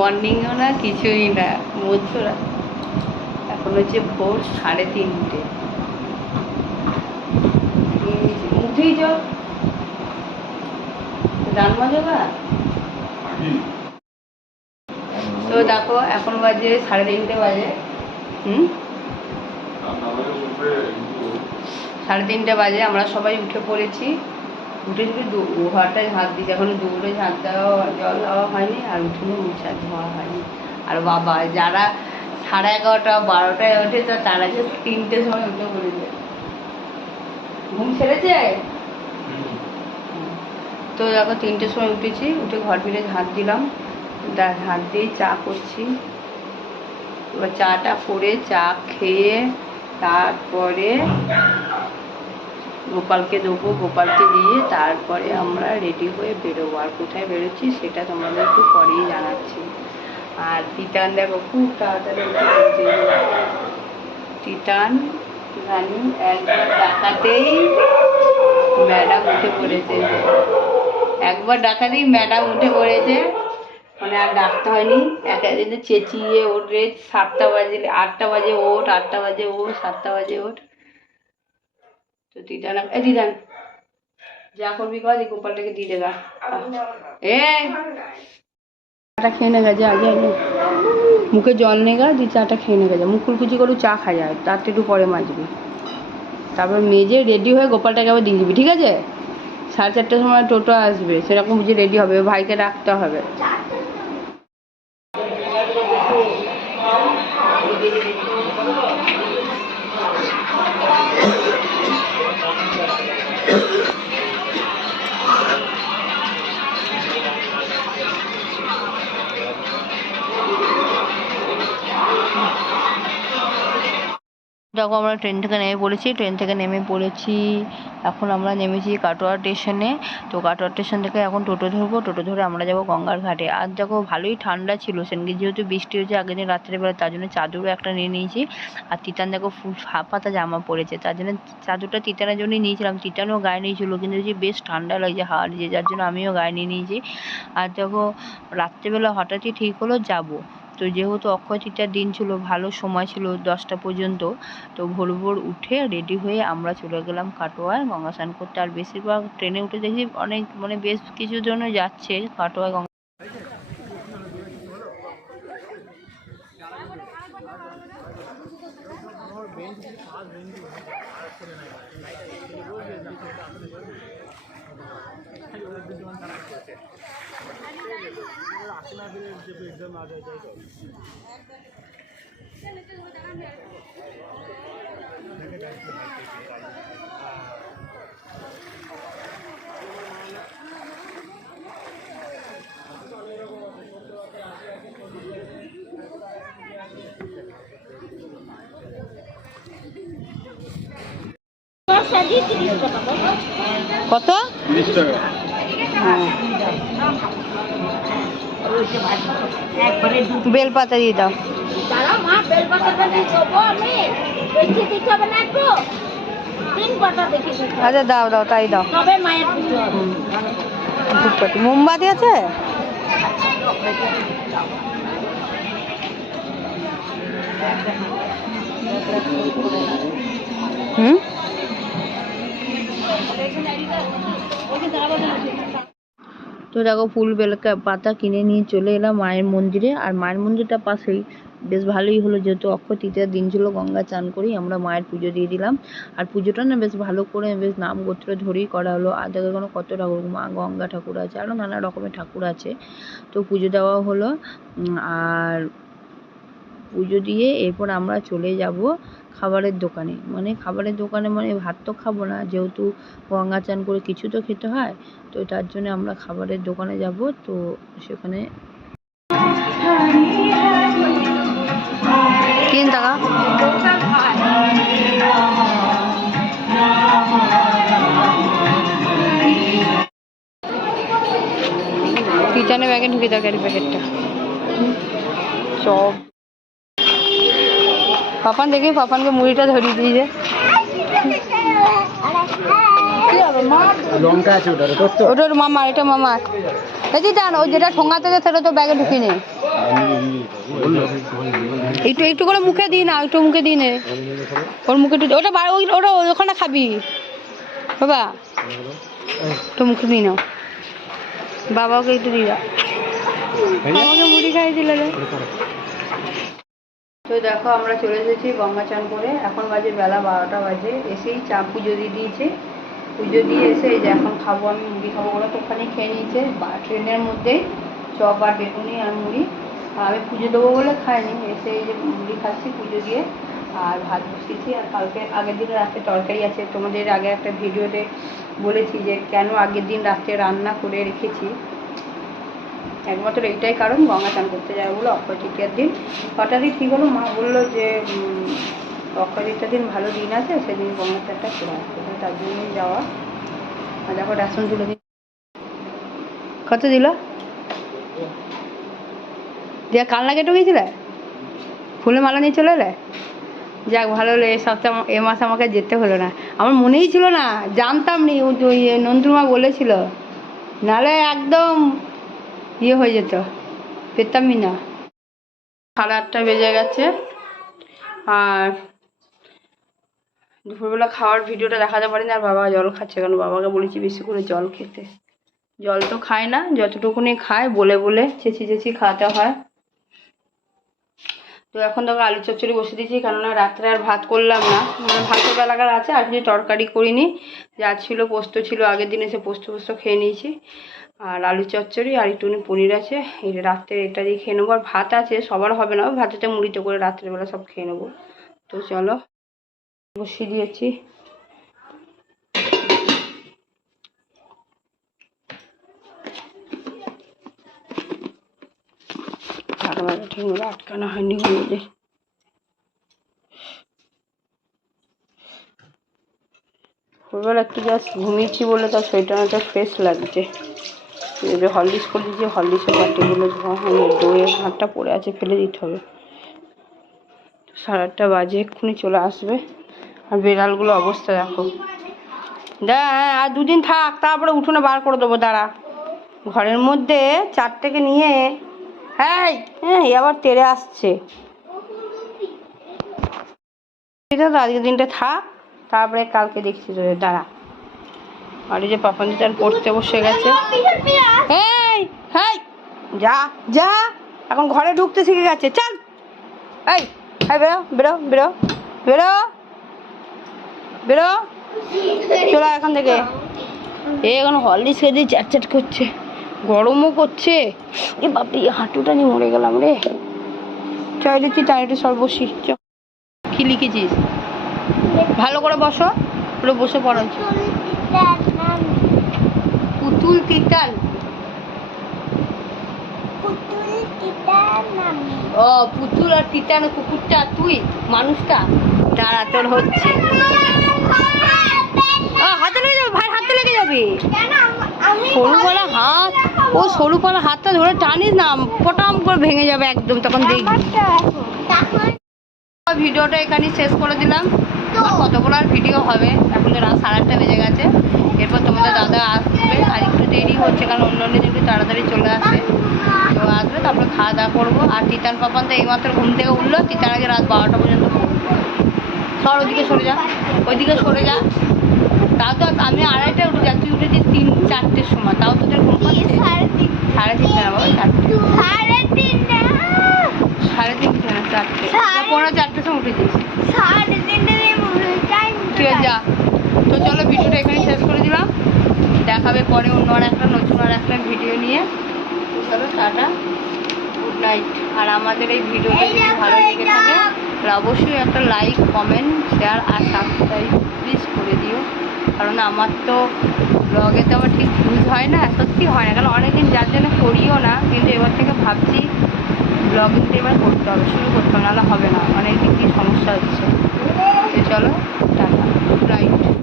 মর্নিংও না কিছুই না মধ্যরা এখন হচ্ছে ভোর সাড়ে তিনটে। উঠেই যাও গান বাজাবা তো দেখো এখন বাজে সাড়ে তিনটে বাজে। হুম? সাড়ে তিনটে বাজে আমরা সবাই উঠে পড়েছি। উঠে শুধু দু- ঘরটায় ঝাঁট দিয়েছি। এখনও দৌড়ে ঝাঁট দেওয়া জল দেওয়া হয়নি আর উঠোনে মুছা ধোয়া হয়নি। আর বাবা যারা সাড়ে এগারোটা বারোটায় ওঠে তো তারা যে তিনটের সময় উঠে পড়েছে। ঘুম ছেড়েছে? তো দেখো তিনটের সময় উঠেছি উঠে ঘর ফিরে হাত দিলাম। ঝাঁট দিয়ে চা করছি। এবার চাটা করে চা খেয়ে তারপরে গোপালকে দেবো, গোপালকে দিয়ে তারপরে আমরা রেডি হয়ে বেরোবো। আর কোথায় বেরোচ্ছি সেটা তোমাদের একটু পরেই জানাচ্ছি। আর তিতান দেখো, খুব তাড়াতাড়ি। তিতান, রানী, একবার ডাকাতেই ম্যাডাম উঠে পড়েছে। একবার ডাকাতেই ম্যাডাম উঠে পড়েছে। মানে আর ডাকতে হয়নি। এক একদিনে চেঁচিয়ে ওঠে, সাতটা বাজে, আটটা বাজে ওঠ, আটটা বাজে ওঠ, সাতটা বাজে ওঠ। তো দিদান এ দিদান যা করবি কর, এই গোপালটাকে দিয়ে দেগা। এ। চাটা খেয়ে নেগা যা যা মুখে জল নেগা দিয়ে চাটা খেয়ে নেগা যা। মুখ কুলকুচি করে চা খা যায় তার একটু পরে মাজবি। তারপর মেজে রেডি হয়ে গোপালটাকে আবার দিয়ে দিবি, ঠিক আছে? সাড়ে চারটের সময় টোটো আসবে, সেরকম বুঝে রেডি হবে ভাইকে রাখতে হবে। দেখো আমরা ট্রেন থেকে নেমে পড়েছি ট্রেন থেকে নেমে পড়েছি, এখন আমরা নেমেছি কাটোয়া স্টেশনে তো কাটোয়া স্টেশন থেকে এখন টোটো ধরবো, টোটো ধরে আমরা যাব গঙ্গার ঘাটে। আর দেখো ভালোই ঠান্ডা ছিল, সেদিনকে যেহেতু বৃষ্টি হয়েছে, আগের দিন রাত্রেবেলা তার জন্য চাদরও একটা নিয়ে নিয়েছি। আর তিতান দেখো ফুল হাফ পাতা জামা পড়েছে তার জন্য চাদরটা তিতানের জন্যই নিয়েছিলাম, তিতানও গায়ে নিয়েছিল, কিন্তু দেখছি বেশ ঠান্ডা লাগছে হাওয়া যে যার জন্য আমিও গায়ে নিয়ে নিয়েছি। আর দেখো রাত্রেবেলা হঠাৎই ঠিক হলো, যাব। তো যেহেতু অক্ষয় তৃতীয়ার দিন ছিল, ভালো সময় ছিল দশটা পর্যন্ত, তো ভোর ভোর উঠে রেডি হয়ে আমরা চলে গেলাম কাটোয়ায় গঙ্গা স্নান করতে। আর বেশিরভাগ ট্রেনে উঠে দেখি অনেক মানে বেশ কিছু জন যাচ্ছে কাটোয়ায় গঙ্গা কত বেলপাতা দিয়ে দাও দাঁড়াও মা বেলপাতাটা দিয়ে দেবো আমি। বেশি দিতে হবে না একটু। তিন পাতা দেখি দিতে আচ্ছা দাও দাও তাই দাও। ধূপকাঠি। মোমবাতি আছে? হুম? তো দেখো ফুল বেলকা পাতা কিনে নিয়ে চলে এলাম মায়ের মন্দিরে। আর মায়ের মন্দিরটা পাশেই। বেশ ভালোই হলো যেহেতু অক্ষয় তৃতীয়ার দিন ছিল, গঙ্গা চান করেই আমরা মায়ের পুজো দিয়ে দিলাম। আর পুজোটা না বেশ ভালো করে বেশ নাম গোত্র ধরেই করা হলো। আর দেখো এখানে কত ঠাকুর, মা গঙ্গা ঠাকুর আছে আরও নানা রকমের ঠাকুর আছে। তো পুজো দেওয়া হলো। আর পুজো দিয়ে এরপর আমরা চলে যাব খাবারের দোকানে। মানে খাবারের দোকানে মানে ভাত তো খাব না, যেহেতু গঙ্গা চান করে কিছু তো খেতে হয়, তো তার জন্য আমরা খাবারের দোকানে যাব। তো সেখানে ব্যাগে ঢুকে ক্যারি প্যাকেটটা। সব পাপান দেখি পাপানকে মুড়িটা ধরিয়ে দিয়েছে ওটা ওর মামা এটা মামা। এই যে জান ওই যেটা সেটা তো ব্যাগে ঢুকিয়ে নে। একটু একটু করে মুখে দিই না একটু মুখে দিই নে। ওর মুখে ওটা ওই- ওটা ওখানে খাবি। বাবা তো মুখে দিই না। বাবাকে একটু দিই না। আমাকে মুড়ি খাই দিল রে। তো দেখো, আমরা চলে এসেছি গঙ্গা চান করে। এখন বাজে বেলা বারোটা বাজে। এসেই চা পুজো দিয়ে দিয়েছে। পুজো দিয়ে এসে এই যে এখন খাব আমি, মুড়ি খাব ওরা তো ওখানে খেয়ে নিয়েছে। বা ট্রেনের মধ্যেই চপ আর বেগুনি আর মুড়ি। আমি পুজো দেবো বলে খাইনি। এসে এই যে মুড়ি খাচ্ছি পুজো দিয়ে। আর ভাত বসিয়েছি। আর কালকে আগের দিন রাতে তরকারি আছে। তোমাদের আগে একটা ভিডিওতে বলেছি যে কেন আগের দিন রাত্রে রান্না করে রেখেছি। একমাত্র এইটাই কারণ, গঙ্গা চান করতে যাবে বলে অক্ষয় তৃতীয়ার দিন। হঠাৎই ঠিক হলো, মা বলল যে অক্ষয় তৃতীয়ার দিন ভালো দিন আছে, সেদিন গঙ্গা চানটা করে আসতে তো তার জন্যই যাওয়া। আর দেখো রেশন তুলে দিন। কত দিল? দিয়ে কালনা কেটে গেছিলে ফুলে মালা নিয়ে চলে এলে? যাক, ভালো হলো, এ সপ্তাহ, এ মাস আমাকে যেতে হলো না। আমার মনেই ছিল না, জানতাম নি, ওই নন্দুমা বলেছিল। নালে একদম ইয়ে হয়ে যেত পেতামই না সাড়ে আটটা বেজে গেছে, আর দুপুরবেলা খাওয়ার ভিডিওটা দেখাতে পারিনি, আর বাবা জল খাচ্ছে কারণ বাবাকে বলেছি বেশি করে জল খেতে। জল তো খায় না, যতটুকুনি খায়, বলে বলে চেঁচি চেঁচি খাওয়াতে হয়। তো এখন তোকে আলু চচ্চড়ি বসে দিয়েছি, কেননা রাত্রে আর ভাত করলাম না। মানে ভাতের বেলাকার আছে, আর কিছু তরকারি করিনি। যা ছিল পোস্ত ছিল, আগের দিনে সে পোস্ত পোস্ত খেয়ে নিয়েছি। আর আলু চচ্চড়ি আর একটুখানি পনির আছে। এই রাত্রে এটা দিয়ে খেয়ে নেব। আর ভাত আছে, সবার হবে না। ভাতেতে মুড়িতে করে রাত্রেবেলা সব খেয়ে নেব। তো চলো, বসিয়ে দিয়েছি। ঠিকমতো আটকানো হয়নি হলুদের ভোরবেলা একটু জাস্ট ঘুমিয়েছি বলে তার অনেকটা ফ্রেশ লাগছে। যে হরলিক্স করে দিয়েছি হরলিক্সের বাটিগুলো ধোয়া হয়নি দইয়ের ভাতটা পড়ে আছে, ফেলে দিতে হবে। সাড়ে আটটা বাজে, এক্ষুনি চলে আসবে। আর বেড়ালগুলো অবস্থা দেখো। দা, আর দুদিন থাক, তারপরে উঠোনে বার করে দেবো, দাঁড়া। ঘরের মধ্যে চারটেকে নিয়ে হ্যাঁ হ্যাঁ আবার তেড়ে আসছে। আজকের দিনটা থাক, তারপরে কালকে দেখছি তোদের, দাঁড়া। আর এই যে পাপান চান পড়তে বসে গেছে। এই হেই যা যা। এখন ঘরে ঢুকতে শিখে গেছে চল। এই এই বেরো বেরো বেরো বেরো। বেরো। চলো এখান থেকে। এ এখন হলদি সেদি চ্যাট চ্যাট করছে গরমও করছে। এ বাপরে এই হাঁটুটা নিয়ে মরে গেলাম রে। চাইলে তুই তাই একটু সর বসি। চ। কি লিখেছিস? ভালো করে বসো পুরো বসে পড়ো পুতুল তিতাল। ও পুতুল আর তিতান কুকুরটা তুই মানুষটা। দাঁড়া তোর হচ্ছে হাতে লেগে যাবে ভাই হাতে লেগে যাবে। সরু পালা হাত। ও সরু পালা হাতটা ধরে টানিস না পটাম করে ভেঙে যাবে একদম তখন দেখবি। ভিডিওটা এখানে শেষ করে দিলাম। কতগুলো আর ভিডিও হবে? এখন তো রাত সাড়ে আটটা বেজে গেছে। এরপর তোমাদের দাদা আসবে। আর একটু দেরি হচ্ছে কারণ অন্য অন্য একটু তাড়াতাড়ি চলে আসে তো আসবে তারপরে খাওয়া দাওয়া করব। আর তিতান পাপান তো এইমাত্র ঘুম থেকে উঠল তিতান আগে রাত বারোটা পর্যন্ত। সর ওদিকে সরে যা। ওইদিকে সরে যা। তাও তো আমি আড়াইটায় উঠে যা তুই উঠেছিস তিন চারটের সময়। তাও তোদের ঘুম পাচ্ছে সাড়ে তিনটে না বাবা চারটে। সাড়ে তিনটে? না চারটে। সাড়ে- পনেরো চারটের সময় উঠেছিস। আছে যা তো চলো ভিডিওটা এখানে শেষ করে দিলাম। দেখাবে পরে অন্য আর একটা নতুন আর একটা ভিডিও নিয়ে। চলো টাটা। গুড নাইট আর আমাদের এই ভিডিওটা যদি ভালো লেগে থাকে তাহলে অবশ্যই একটা লাইক কমেন্ট শেয়ার আর সাবস্ক্রাইব প্লিজ করে দিও। কারণ আমার তো ব্লগে তো আমার ঠিক ভিউজ হয় না সত্যি হয় না। কারণ অনেকদিন যার জন্য করিও না কিন্তু এবার থেকে ভাবছি ব্লগিংটা এবার করতে হবে শুরু করতে হবে নাহলে হবে না। অনেক দিক দিয়ে সমস্যা হচ্ছে। তো চলো টাটা। Good night